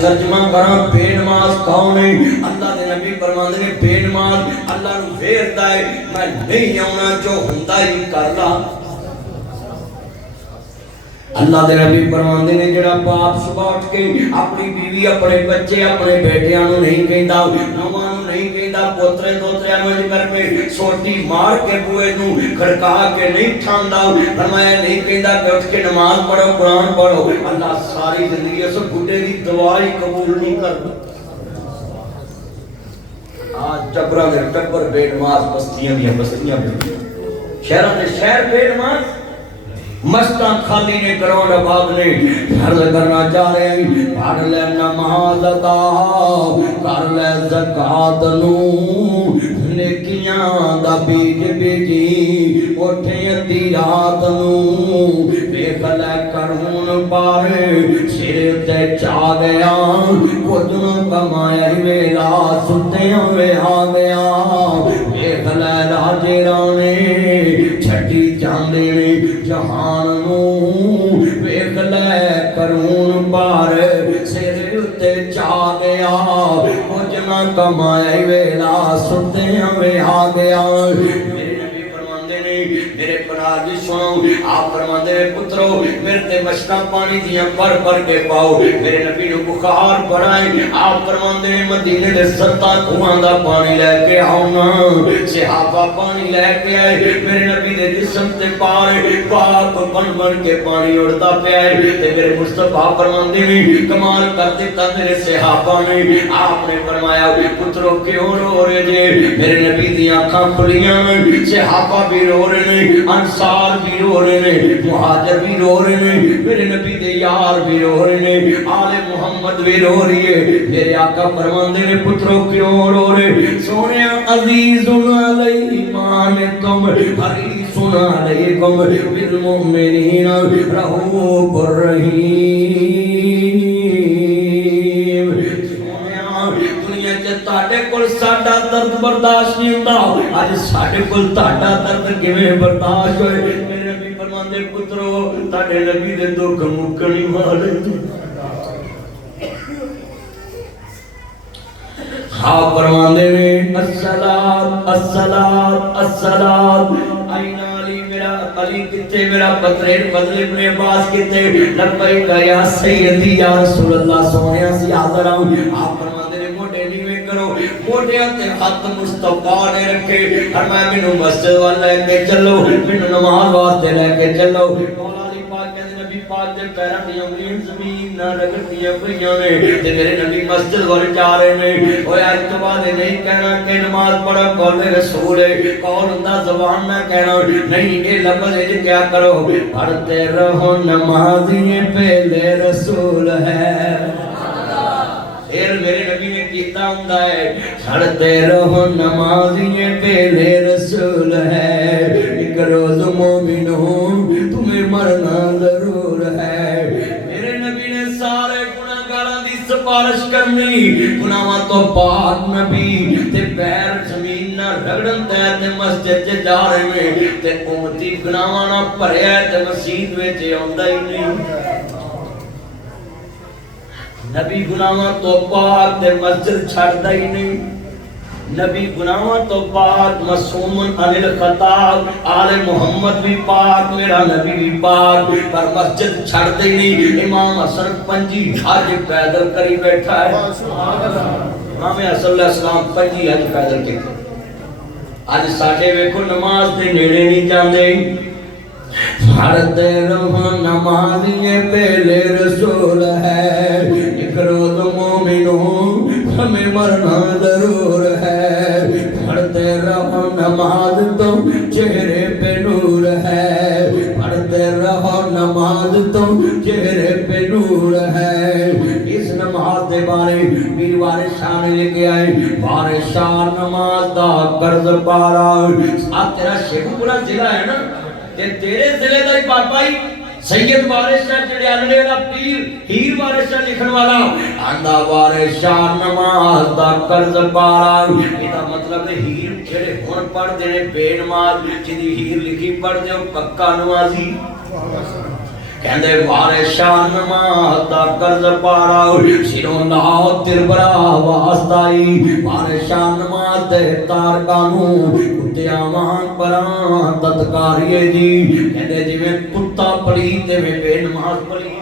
ترجمہ کراں بے نماز کون ہے؟ اللہ دے نبی فرماندے نے بے نماز اللہ نو ویردا ہے میں نہیں آونا جو ہوندا ہی کر لا۔ اللہ دے نبی فرماندے نے جڑا باپ صبح اٹھ کے اپنی بیوی اپنے بچے اپنے بیٹیاں نو نہیں کہندا نواں نو نہیں کہندا پوترے دوتریاں نو کر کے سوٹی مار کے بوئے نو کھڑکا کے نہیں ٹھاندا فرمایا نہیں کہندا کہ اٹھ کے نماز پڑھو قرآن پڑھو اللہ ساری زندگی اس بڈھے دی دعا ہی قبول نہیں کردا۔ آج جبرا دے ٹبر بے نماز بستیاں دیاں بستیاں شہراں دے شہر بے نماز مستان خالی نے کروڑ آباد نے فرض کرنا چاہ رہے ہیں پڑھ لے نماز ادا کر لے زکات نو نیکیاں دا بیج بیجی اٹھے ادھی رات نو ویکھ لے کرون پار سر تے چا گیا کچھ نہ کمایا ویلا ستیاں وے آ گیا ویکھ لے راجے رانے چھٹی جاندے نے جہان نو ویکھ لے کرون پار سر تے چا گیا کچھ نہ کمائے ویلا ستیاں وے آ گیا۔ میرے نبی فرماندے نے میرے پناہ جی سنو آپ فرماندے نے پترو میرے تے مشکاں پانی دیاں پر کے پاؤ میرے نبی نو بخار بڑھائے آپ فرماندے نے مدینے دے 7 کنواں دا پانی لے کے آؤنا صحابہ پانی لے کے آئے میرے نبی دے جسم تے پار پاک بن کے پانی اڑتا پیا ہے تے میرے مصطفیٰ فرماندے نے کمال کر دیتا میرے صحابہ نے آپ نے فرمایا پترو کیوں رو رہے جے میرے نبی دی آنکھاں کھلیاں صحابہ بھی رو رہے ہیں انصار بھی رو رہے ہیں مہاجر بھی رو رہے ہیں میرے نبی دے یار بھی رو رہے ہیں آل محمد بھی رو رہی ہے میرے آقا فرماندے نے پترو کیوں رو رہے سونے عزیز علیہ ایمانکم حریص علیکم بالمؤمنین رؤوف الرحیم۔ دنیا چ تاڈے کول ساڈا درد برداشت نہیں ہوندا اج ساڈے کول تاڈا درد کیویں برداشت ہوئے میرے نبی فرماندے پترو تاڈے نبی دے دکھ مکڑی والے آپ فرماندے نے الصلاۃ الصلاۃ الصلاۃ این علی میرا علی کتے میرا بدل ابن عباس کتے لبیک یا سیدی یا رسول اللہ سونیا سی حاضر ہوں آپ فرماندے نے موٹے نیویں کرو موٹے تے ہاتھ مصطفیٰ نے رکھے فرمایا مینوں مسجد وال لے کے چلو مینوں نماز واسطے لے کے چلو مولا علی پاک کہندے نبی پاک دے پیراں دی انگلیاں زمین نہ رگڑدیاں پئیاں نے تے میرے نبی مسجد وال جا رہے نے اوے اج تو بعد نہیں کہنا کہ نماز پڑھو قول رسول ہے قول ہوندا زبان نہ کہنا نہیں یہ لفظ ہے کیا کرو پڑھتے رہو نمازی پہلے رسول ہے پھر میرے نبی نے کیتا ہوندا ہے پڑھتے رہو نمازی پہلے رسول ہے ایک روز مومنوں تمہیں مرنا ضرور ہے میرے نبی نے سارے گناہگاراں دی سفارش کرنی گناہاں تو پاک نبی تے پیر زمین نہ رگڑن تے مسجد تے جا رہے نے تے امتی گناہاں نہ بھریا تے مسجد وچ آوندا ہی نہیں نبی گناہاں تو پاک تے مسجد چھڑدا ہی نہیں نبی گناہاں تو پاک معصوم عن الخطا آل محمد بھی پاک میرا نبی بھی پاک پر مسجد چھڑ دے نہیں امام حسن پنجی حج پیدل کری بیٹھا ہے امام حسن علیہ السلام پنجی حج پیدل کی آج ساٹھے ویکھو نماز دے نیڑے نہیں جاندے پڑھتے رہو نمازی پہلے رسول ہے ایک روز مومنوں ہمیں مرنا ضرور ہے پڑھتے رہو نماز تو چہرے پہ نور ہے پڑھتے رہو نماز تو چہرے پہ نور ہے اس نماز دے بارے پیر وارث شاہ نے لکھے آئے وارث شاہ نماز دا قرض پارا آپ تیرا شیخ پورا ضلع ہے نا تے تیرے ضلع دا ہی بابا ہی سید وارث شاہ جڑے انڑے دا پیر ہیر وارث شاہ لکھن والا آندا وارث شاہ نماز دا قرض پارا ایدا مطلب ہے ہیر جڑے ہن پڑھ دے نے بے نماز جدی ہیر لکھی پڑھ دے او پکا نمازی کہندے وارے شان نماز دا قرض پارا سروں لاؤ تربرا واسطائی وارے شان نماز دے تار کانوں کتیا وہاں پران تتکاریے جی کہندے جی میں کتا پلیت میں بے نماز پلیت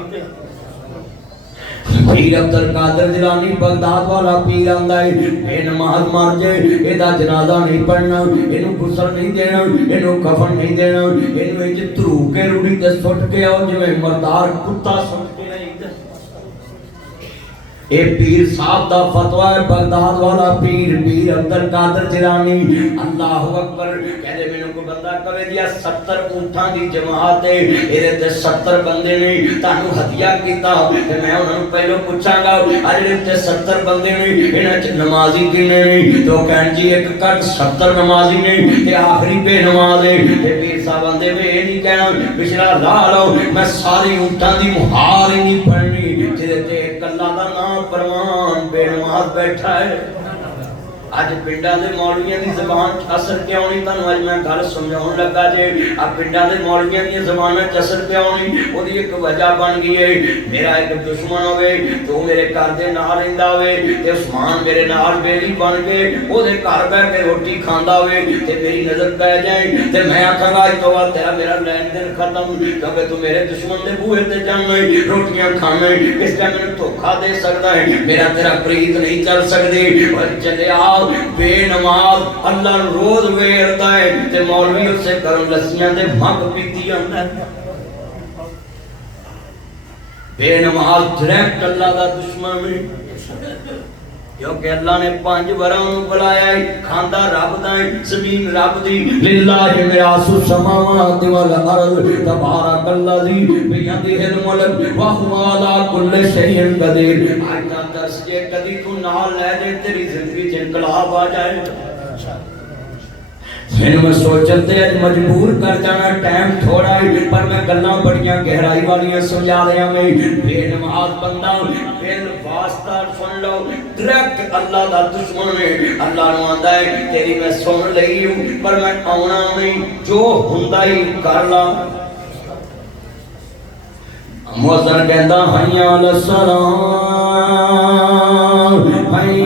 پیر عبد القادر جیلانی بغداد والا پیر آندا ہے بے نماز مار جائے ایدا جنازہ نہیں پڑھنا اینو غسل نہیں دینا اینو کفن نہیں دینا اینو وچ ترو کے روڑی تے سٹ کے آؤ جویں مردار کتا سٹ کے نہیں تے اے پیر صاحب دا فتوی ہے بغداد والا پیر عبد القادر جیلانی اللہ اکبر کہندے مینوں کو بندہ کہے دیا 70 اونٹاں دی جماعت ہے ایدے تے 70 بندے نے تانوں ہدیہ کیتا تے میں انہاں نوں پہلو پوچھاں گا اجے تے 70 بندے نے انہاں وچ نمازی کنے نے تو کہن جی ایک کٹ 70 نمازی نے تے آخری بے نماز ہے تے پیر صاحب آندے وے اے نہیں کہنا پچھلا لا لو میں ساری اونٹاں دی مہار ہی نہیں پڑھنی جے تے ایک اللہ دا نام پروان بے نماز بیٹھا ہے آج پنڈا دے مولویاں دی زبان اثر کیوں نہیں تانوں اج میں گل سمجھاؤن لگا جے آ پنڈا دے مولویاں دی زبان وچ اثر کیوں نہیں اودی ایک وجہ بن گئی ہے میرا ایک دشمن ہوے تو میرے گھر دے نال رہندا ہوے تے عثمان میرے نال بیلی بن کے او دے گھر بیٹھ کے روٹی کھاندا ہوے تے میری نظر پے جائے تے میں آکھاں گا اج تو بعد تیرا میرا لین دین ختم کیونکہ تو میرے دشمن دے بوئے تے جانا روٹیاں کھانے اس ٹائم مینوں دھوکا دے سکدا ہے میرا تیرا پریت نہیں چل سکدی اور چلیا بے نماز اللہ روز ویردا ہے تے مولوی اس سے کروں لسیاں تے مگ پیتی آندا ہے بے نماز ڈائریکٹ اللہ دا دشمن ہے کیونکہ اللہ نے 5 وراں بلایا ہے کھاندا رب دا ہے زمین رب دی للہ میراث السماوات والارض تبارک الذی بیدہ الملک وہو علی کل شیء قدیر آج کا درس یہ کدی تو نال لے دے تیری زندگی وچ انقلاب آ جائے میں سوچتے ہیں مجبور کر جانا ٹائم تھوڑا ہے پر میں گلاں بڑیاں گہرائی والیاں سمجھا رہا میں بے نماز بندہ بل واسطہ سن لو ڈائریکٹ اللہ دا دشمن ہے اللہ نو آندا ہے تیری میں سن لئی ہوں پر میں آونا نہیں جو ہوندا ہی کر لا مؤذن کہندا حی علی الصلاۃ حی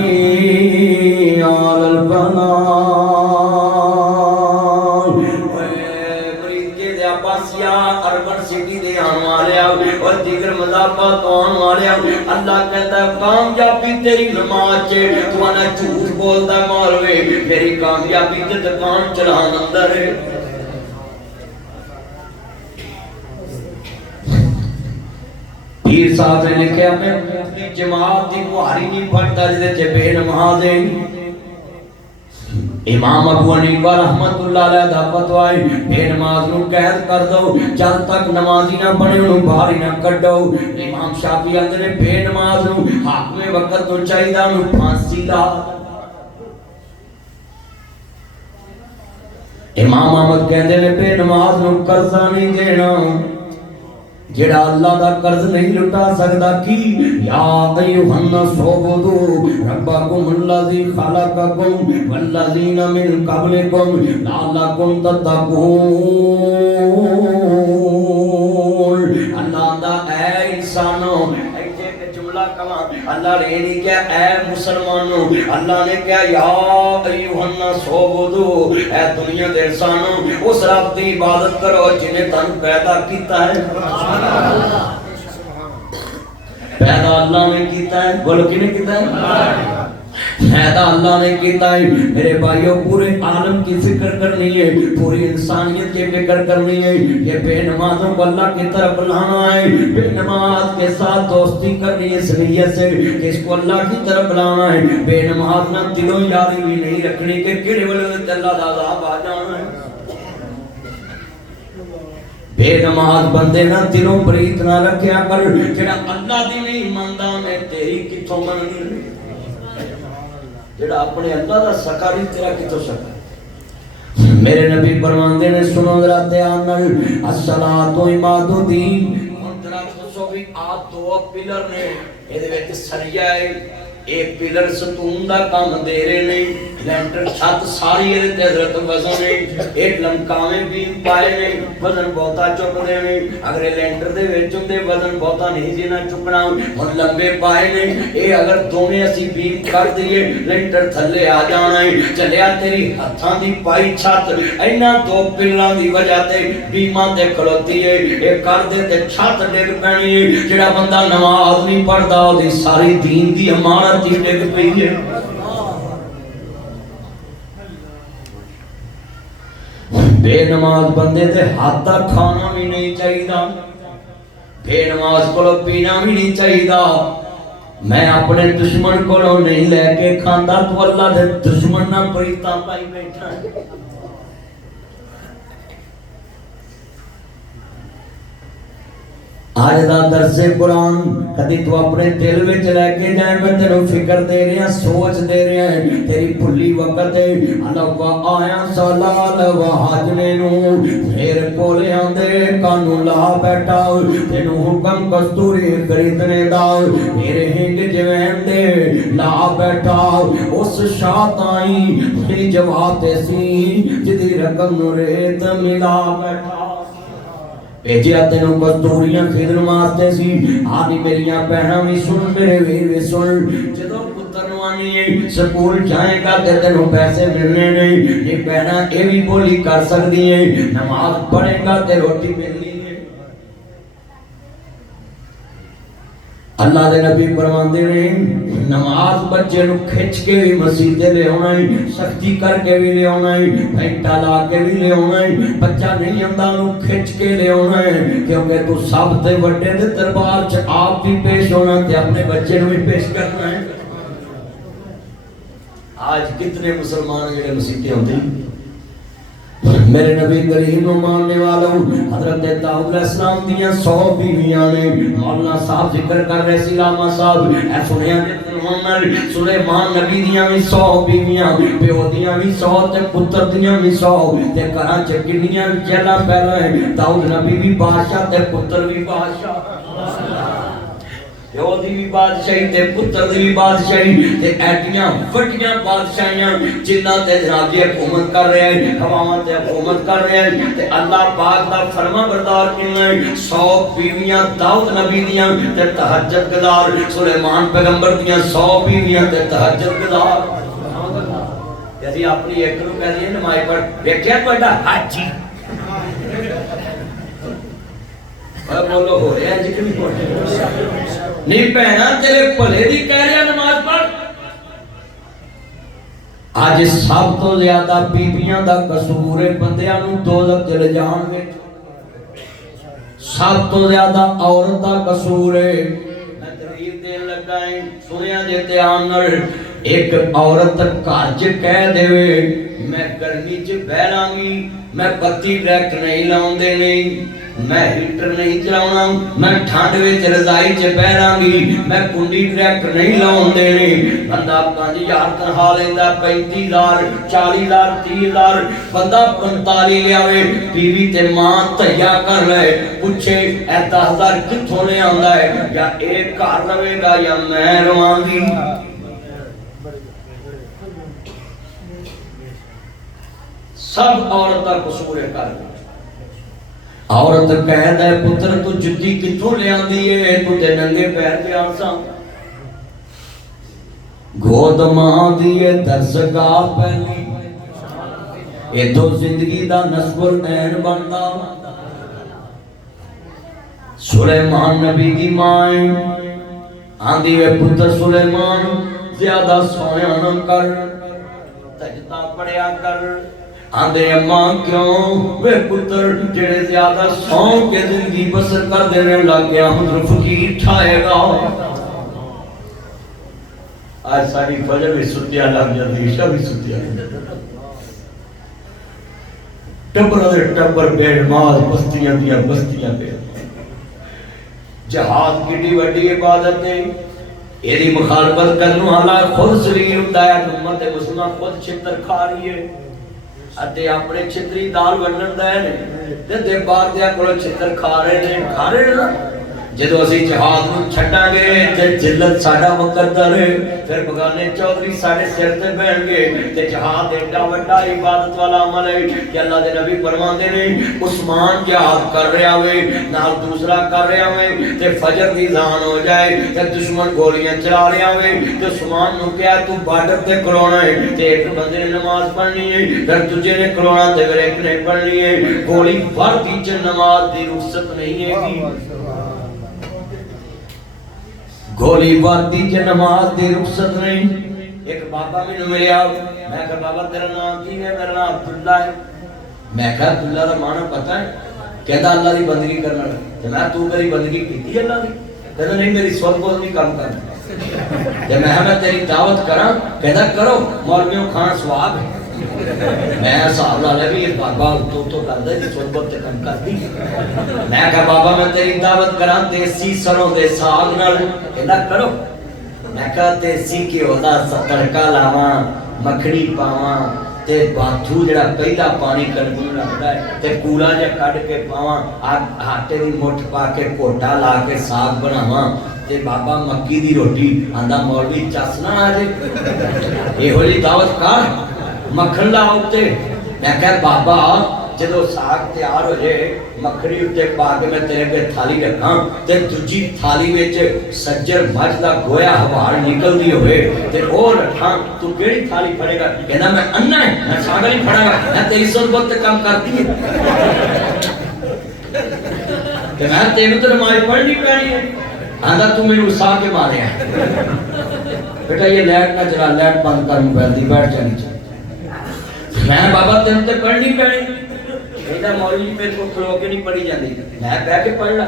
علی الفلاح اربن سٹی دے آن والے اور دیگر مذاقات آن والے اللہ کہتا ہے کامیابی تیری نماز چھے تو آنا جھوٹ بولتا ہے مولوی میری کامیابی تے دکان چلان اندر ہے پیر صاحب نے لکھے میں اپنی جماعت دی بہاری نہیں پڑھتا جدے چھے بے نماز ہے امام ابو حنیفہ رحمت اللہ علیہ دا فتوی ہے بے نماز نو قید کر دو جب تک نمازی نہ بنے انہوں باہر نہ کڈو امام شافعی اندر بے نماز نو حاکم وقت تو چاہیے انہوں پھانسی دا امام احمد کہندے نے بے نماز نو قرضہ نہیں دینا جڑا اللہ دا قرض نہیں لٹا سکدا کی یا ایھا الناس عبدوا ربکم الذی خلقکم والذین من قبلکم لعلکم تتقون اللہ دا اے انسانو اللہ نے نہیں کہا اے مسلمانوں اللہ نے کہا یا ایھا الناس عبدوا اے دنیا دے انسانوں اس رب دی عبادت کرو جنہیں تن پیدا کیتا ہے پیدا اللہ نے کیتا ہے بولو کنے کیتا ہے پیدا اللہ نے کیتا ہے میرے بھائیوں پورے عالم کی فکر کرنی ہے پوری انسانیت کی فکر کرنی ہے یہ بے نمازوں کو اللہ کی طرف لانا ہے بے نماز کے ساتھ دوستی کرنی ہے اس نیت سے کہ اس کو اللہ کی طرف لانا ہے بے نماز نہ دلوں یاری بھی نہیں رکھنی کہ کڑے والے اللہ دا عذاب آ جانا ہے بے نماز بندے نہ دلوں بریت نہ رکھیا کر جڑا اللہ دی نہیں ماندا میں تیری کتھوں مننی جڑا اپنے اللہ دا سکا نہیں تیرا کتوں سکا میرے نبی فرماندے نے سنو ذرا دھیان نال الصلاۃ عماد الدین ہن ذرا سو بھی آ دو پلر نے اے دے وچ سریا ہے ایک پلر ستون دا کام دے رہے نہیں لینٹر چھت ساری یہ حضرت وزن ہے ایک لمکاویں بھی پائے نہیں وزن بہتا چک دے نہیں اگر لینٹر دے ویچوں دے وزن بہتا نہیں جینا چکنا اور لمبے پائے نہیں اے اگر دونے اسی بیم کر دیئے لینٹر تھلے آ جانا ہے چلیا تیری ہتھاں دی پائی چھت اینا دو پلران دی وجہ تے بیمان دے کھڑوتی ہے اے کر دے تے چھت ڈگ پینی ہے جڑا بندہ نماز نہیں پڑھدا او دی ساری دین دی امانت ہی ڈگ پئی ہے بے نماز بندے دے ہاتھ دا کھانا بھی نہیں چاہیدا بے نماز کو پینا بھی نہیں چاہیدا میں اپنے دشمن کو نہیں لے کے کھاندا تو اللہ دے دشمن نہ پریتا پائی بیٹھا آج دا درس قرآن کدی تو اپنے دل وچ لے کے جائے میں تیرے فکر دے رہے ہیں سوچ دے رہے ہیں تیری بھلی وقت ہے اللہ وا آیا سلال و حاجنے نو پھر کولے آندے کانو لا بیٹھا تینو حکم کستوری خریدنے دا میرے ہنگ جوین دے لا بیٹھا اس شاہ تائیں میری جواب تیسی جدی رقم ریت ملا بیٹھا پیجیا تینوں کستوریاں خریدن واسطے سی آدھی میریاں بہناں بھی سن میرے ویر بھی سن جدو پتر نوانی ہے سکول جائیں گا تے تینوں پیسے ملنے نہیں یہ بہناں اے بھی بولی کر سکتی ہے نماز پڑھے گا تے روٹی ملنی ہے اللہ دے نبی فرماندے نے نماز بچے نو کھچ کے بھی مسجد لے آنا ہے سختی کر کے بھی لے آنا ہے گھنٹا لا کے بھی لے آنا ہے بچہ نہیں آندا نو کھچ کے لے آنا ہے کیونکہ تو سب تے بڑے دے دربار چ آپ بھی پیش ہونا تے اپنے بچے نو بھی پیش کرنا ہے آج کتنے مسلمان جڑے مسجدیں ہوندے میرے نبی کریم نو ماننے والوں حضرت داؤد علیہ السلام دیاں 100 بیویاں نے مولانا صاحب ذکر کر رہے سی لاما صاحب اے سنیا محمد سلیمان نبی دیاں بھی 100 بیویاں پیو دیاں بھی 100 تے پتر دیاں بھی 100 تے گھراں چ کنیاں جلا پہلا ہے داؤد نبی بھی بادشاہ تے پتر بھی بادشاہ پیو دی بھی بادشاہی تے پتر دی بھی بادشاہی تے ایڈیاں وڈیاں بادشاہیاں جنہاں تے جناب جی حکومت کر رہے ہیں ہواواں تے حکومت کر رہے ہیں تے اللہ پاک دا فرما بردار کنے 100 بیویاں داؤد نبی دیاں تے تہجد گزار سلیمان پیغمبر دیاں 100 بیویاں تے تہجد گزار جیسے اپنی ایک نو کہہ دیا نماز پڑھ ویکھیا تہاڈا حاجی بولو ہو رہا ہے جی کہ نہیں پہنا تیرے بھلے دی کہہ رہا نماز پڑھ آج سب تو زیادہ بیبیاں دا قصور ہے بندیاں نو دوزخ چلے جان گے سب تو زیادہ عورت دا قصور ہے میں تقریر دین لگا ہے سنیا جے دھیان نال ایک عورت گھر چ کہہ دے میں گرمی چ بہراں گی میں بتی ڈائریکٹ نہیں لاؤندے نہیں میں ہیٹر نہیں چلاؤنا میں ٹھنڈ وچ رضائی چ بہراں گی میں کنڈی ڈائریکٹ نہیں لاؤن دینی بندہ 5000 تنخواہ لیندا 35000 40000 30000 بندہ 45 لیاوے بیوی تے ماں تہیا کر لے پوچھے اے 10000 کتھوں لے آندا ہے یا اے گھر رہے گا یا میں رواں گی سب عورت کا قصور ہے کر عورت کہہ دے پتر تو جتی کتھوں لے آندی ہے تو تے ننگے پیر تے آساں گود ماں دیے درسگاہ پہلی اے تو زندگی دا نصب العین بندا سلیمان نبی دی ماں آندی ہے پتر سلیمان زیادہ سویا نہ کر سجدہ پڑھیا کر آندے اماں کیوں وے پتر جڑے زیادہ سو کے زندگی بسر کر دینے لگ گیا حضر فقیر ٹھائے گا آج ساری فجر بھی ستیا لگ جاتی عشاء بھی ستیا لگ جاتی ٹبر بے نماز بستیاں دیا بستیاں پہ جہاد کی وڈی عبادت ہے ایدی مخالفت کرنو حالات خود سریر اندایا امت مسلمان خود چھتر کھا رہی ہے اتے اپنے چھتری دال ونن دے نے تے بار دیا کولو چھتر کھا رہے نے نا جدو اسی جہاد نو چھڈاں گے تے جلت ساڈا مقدر ہے، پھر بگانے چودھری ساڈے سر تے بہن گے تے جہاد ایڈا وڈا عبادت والا عمل ہے کہ اللہ دے نبی فرماندے نے عثمان جہاد کر رہا ہوئے نال دوسرا کر رہا ہوئے تے فجر دی اذان ہو جائے تے دشمن گولیاں چلا رہا ہوئے تے عثمان نو کہا تو بارڈر تے کھڑونا ہے تے ایک بندے نے نماز پڑھنی ہے پھر دوسرے نے کھڑونا تے پھر ایک نے پڑھنی ہے، گولی وردی چ نماز دی رخصت نہیں ہے گی، گولی وردی کے نماز دی رخصت نہیں۔ ایک بابا میں نے ملیا، میں کہا بابا تیرا نام کی ہے؟ میرا نام عبداللہ ہے۔ میں کہا عبداللہ دا معنی پتہ ہے؟ کہتا اللہ دی بندگی کرنا ہے۔ تو میں تو کری بندگی کی اللہ دی؟ کہتا نہیں میری سوال بہت نہیں کام کرنا۔ جب میں تیری دعوت کراں کہتا کرو، مولویوں کھانا سواب ہے۔ میں صاحب لالا بھی یہ بابا تو کرتا ہے جس وقت تے کم کر دی۔ میں کہا بابا میں تیری دعوت کراں دیسی سروں دے ساگ نال، کہتا کرو۔ میں کہا دیسی کی ہوتا تڑکا لاواں مکھنی پاواں تے باتھو جڑا پہلا پانی کڑکن رکھدا ہے تے کولا جا کڈ کے پاواں آٹے دی مٹھ پا کے کوٹا لا کے ساگ بناواں تے بابا مکی دی روٹی آندا مولوی چسنا آ جے یہ جی دعوت کر مکھن لا اتے۔ میں کہا بابا جدو ساگ تیار ہو جائے مکھنی اتے پا کے میں تیرے پہ تھالی رکھاں تے دوجی تھالی وچ سجر مجھ دا گویا ہبار نکل دی ہوئے تے اور رکھاں تو کیڑی تھالی پھڑے گا؟ کہنا میں اننا ہے میں ساگ نہیں پھڑا گا، میں تیری صحبت تے کام کرتی ہے کہ میں تینوں تو نماز پڑھنی پڑنی ہے۔ آندا تو میرے اسا کے مارے ہیں بیٹا یہ لائٹ نہ چلا، لائٹ بند کر موبائل دی بیٹھ جانی چاہیے۔ میں بابا تینوں تے پڑھنی پڑنی کہتا مولوی میرے کو کھلو کے نہیں پڑھی جاندی، میں بہ کے پڑھ لا،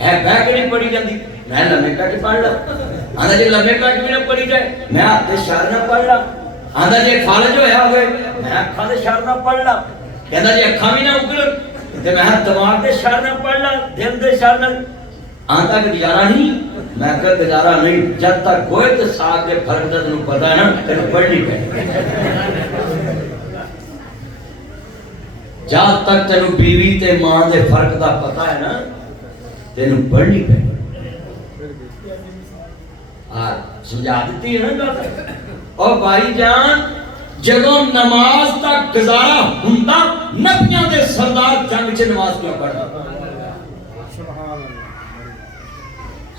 ہے بہ کے نہیں پڑھی جاندی، میں لمے پہ کے پڑھ لا۔ آندا جی لمے پہ کے نہ پڑھی جائے میں ہاتھ اشارے نہ پڑھ لا۔ آندا جی فالج ہویا ہوئے میں اکھاں دے اشارے نہ پڑھ لا۔ کہندا جی اکھاں بھی نہ اگل تے میں دماغ دے اشارے نہ پڑھ لا، دل دے اشارے نہ۔ آندا کہ گزارا نہیں، میں کہ گزارا نہیں جب تک گوئے تے ساگ کے فرق دا تینوں پتہ ہے نا تینوں پڑھنی پے۔ جب تک تینوں بیوی تے ماں دے فرق دا پتہ ہے نا تینوں پڑھنی پے۔ سمجھا دیتی ہے نا گل۔ اور بھائی جان جدو نماز دا گزارا ہوندا نبیاں دے سردار جنگ چ نماز کیوں پڑھدا؟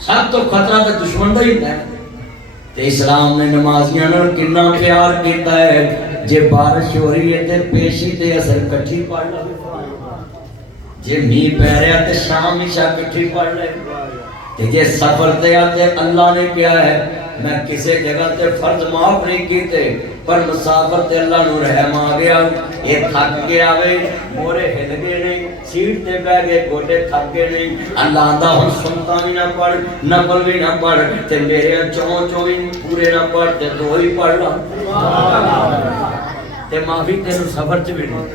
سب تو خطرہ تے دشمن دا ہی ہے تے اسلام نے نمازیاں نال کتنا پیار کیتا ہے۔ جے بارش ہو رہی ہے تے پیشی تے اثر کٹھی پڑھ لو، جے میہ پہ رہا تے شام عشاء کٹھی پڑھ لے، تے جے سفر تے آتے اللہ نے کیا ہے میں کسی جگہ تے فرض معاف نہیں کیتے پر مسافر تے اللہ نو رحم آ گیا، یہ تھک گیا وے مورے ہل گئے نہیں سیٹ تے بہ گئے گوڈے تھک گئے نہیں، اللہ آندا ہن سنتا بھی نہ پڑھ نفل بھی نہ پڑھ تے میرے چویں پورے نہ پڑھ تے دو ہی پڑھ لا تے معافی تینوں سفر چ بھی نہیں۔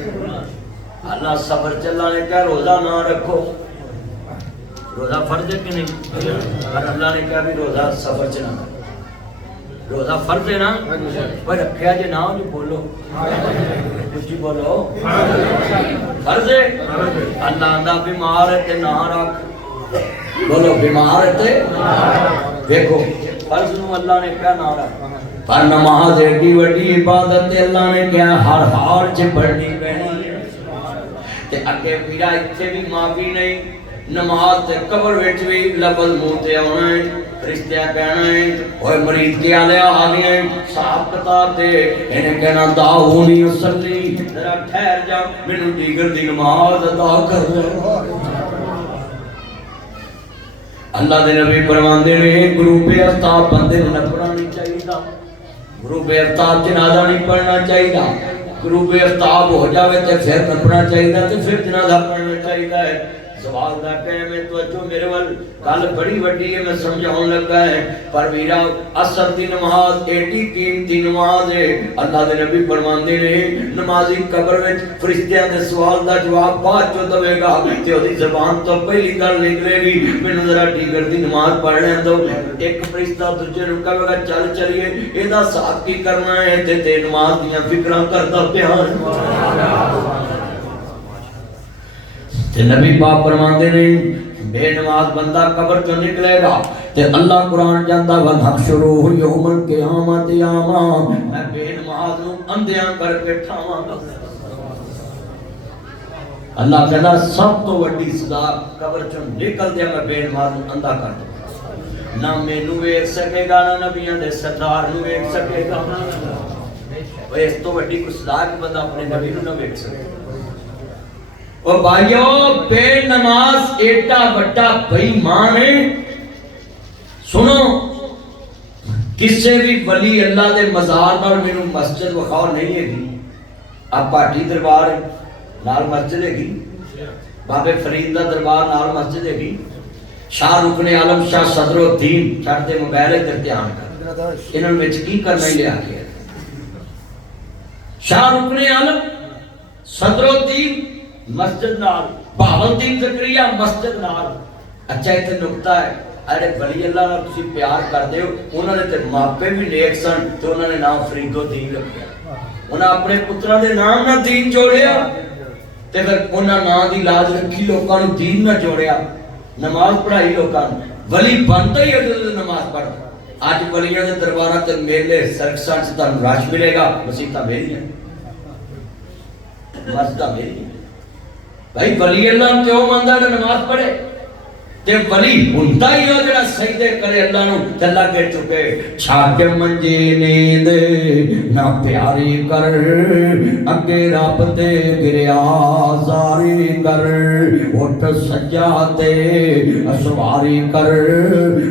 اللہ سفر چلا نے کہا روزہ نہ رکھو، روزہ فرض ہے کہ نہیں؟ اور اللہ نے کہا بھی روزہ سفر چ نہ روزہ فرض ہے نا پر رکھیا جے نہ جو بولو کچھ بولو فرض ہے۔ اللہ آندا بیمار ہے تے نہ رکھ، بولو بیمار ہے تے دیکھو فرض نو اللہ نے کہا نہ رکھ پر نماز ایڈی وڈی عبادت تے اللہ نے کہا ہر حال چ پڑھنی پینی ہے تے اگے میرا اتنے بھی معافی نہیں، نماز تے قبر وچ بھی لفظ منہ تے آنا ہے، فرشتیاں کہنا ہے اوے مریض کے آلے آ گئے صاحب کتاب دے انہیں کہنا دعونی اصلی ذرا ٹھہر جا مینوں دیگر دی نماز ادا کر لے۔ اللہ دے نبی فرماندے نے غروب آفتاب بندے نوں نپنا نہیں چاہیے، غروب آفتاب جنازہ نہیں پڑھنا چاہیے، غروب آفتاب ہو جاوے تے پھر نپنا چاہیے تے پھر جنازہ پڑھنا چاہیے ہے۔ سوال دا کہے میں توجہ میرے وال گل بڑی وڈی ہے میں سمجھاؤں لگا ہے پر میرا اثر دی نماز ایڈی قیمتی نماز ہے۔ اللہ دے نبی فرماندے نے نمازی قبر وچ فرشتیاں دے سوال دا جواب بعد چ دے گا تے اودی زبان تو پہلی گل نکلے گی مینوں ذرا ٹھیکر دی نماز پڑھ لین دو۔ ایک فرشتہ دوجے نوں کہے گا چل چلیے ایندا حساب کی کرنا ہے تے نماز دیاں فکراں کردا پیار تے نبی پاک فرماندے نے بے نماز بندہ قبر چوں نکلے گا تے اللہ قرآن جاندا وَنَحْشُرُهُ يَوْمَ الْقِيَامَةِ أَعْمَىٰ میں بے نماز نوں اندھیاں کر کے ٹھاواں گا اللہ کہنا سب تو وڈی سزا قبر چوں نکل دیا میں بے نماز نوں اندھا کر دوں نہ مینوں ویکھ سکے گا نہ نبیاں دے سردار نوں ویکھ سکے گا اس تو وڈی کوئی سزا کہ بندہ اپنے نبی نوں نہ ویکھ سکے اور بھائیو بے نماز ایڈا بڑا بے ایمان ہے سنو کسے بھی ولی اللہ دے مزار نال مینوں مسجد وکھاؤ نہیں ہے گی آپ پاٹی دربار نال مسجد ہے گی بابے فرید دا دربار نال مسجد ہے گی شاہ رکن عالم شاہ صدر الدین چھڑ دے موبائل تے دھیان کر انہاں وچ کی کرنا ہی لیا کے شاہ رکن عالم صدر الدین مسجد نال بہاولدین زکریا مسجد نال اچھا ایتھے نقطہ ہے اڑے ولی اللہ نال تسی پیار کردے ہو انہاں نے تے ماپے بھی نیک سن تے انہاں نے نام فرید الدین رکھیا انہاں اپنے پتراں دے نام نال دین جوڑیا تے پھر انہاں نام دی لاج رکھی لوکاں نوں دین نہ جوڑیا نماز پڑھائی لوکاں ولی بنتا ہی ہے نماز پڑھ اج ولیاں دے درباراں تے میلے سرکساں چ تانوں رش ملے گا مسیتاں میریاں مسجداں میریاں بھائی ولی اللہ کیوں مندا ہے نماز پڑھے تے ولی ہوندا ہی ہو جڑا سجدے کرے اللہ نوں تے اللہ کے چکے چھاک منجے نیند نہ پیاری کر اگے رب تے گریا زاری کر اٹھ سجا تے سواری کر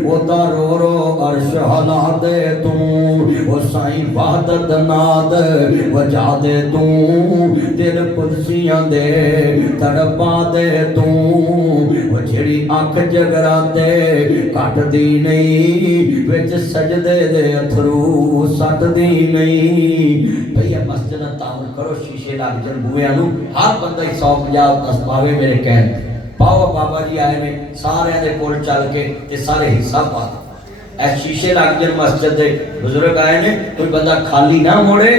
او دا رو رو عرش ہلا دے تو او سائیں وحدت ناد وجا دے تو دل قدسیاں دے تڑپا دے تو او جڑی آنکھ جگرا دے کٹ دی نہیں وچ سجدے دے اتھرو سٹ دی نہیں بھئی مسجد تعمیر کرو شیشے لگ جن بوئے نوں ہر بندہ 150 دس پاوے میرے کہن پاو بابا جی آئے نے سارے دے کول چل کے تے سارے حصہ پا اے شیشے لگ جن مسجد دے بزرگ آئے نے کوئی بندہ خالی نہ موڑے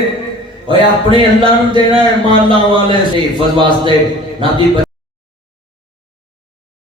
اوے اپنے اللہ نوں دینا ہے مالاں والے سے حفظ واسطے نہ دی